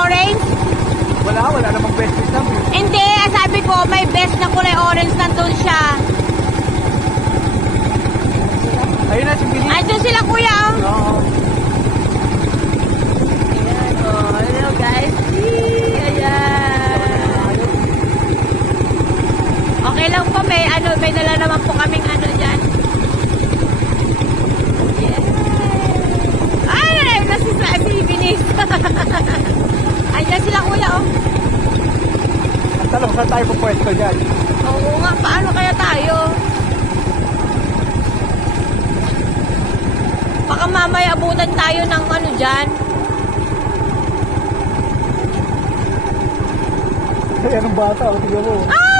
orange? Wala namang best fit namin. Hindi, sabi ko, may best na kulay orange nandun siya. Ayun na si Billy. Andun sila kuya, oh. Oo. Ayan, oh. Hello guys. Ayan. Okay lang po, may dala naman po kaming ano dyan. Yes. Ay, nalayo na si Binis. Ayan sila kuya, oh. Ang tanong, saan tayo pupwesto dyan? Oo nga, paano kaya tayo? Baka mamaya abutan tayo ng ano dyan. Ay, anong bata? O, tignan mo. Ah!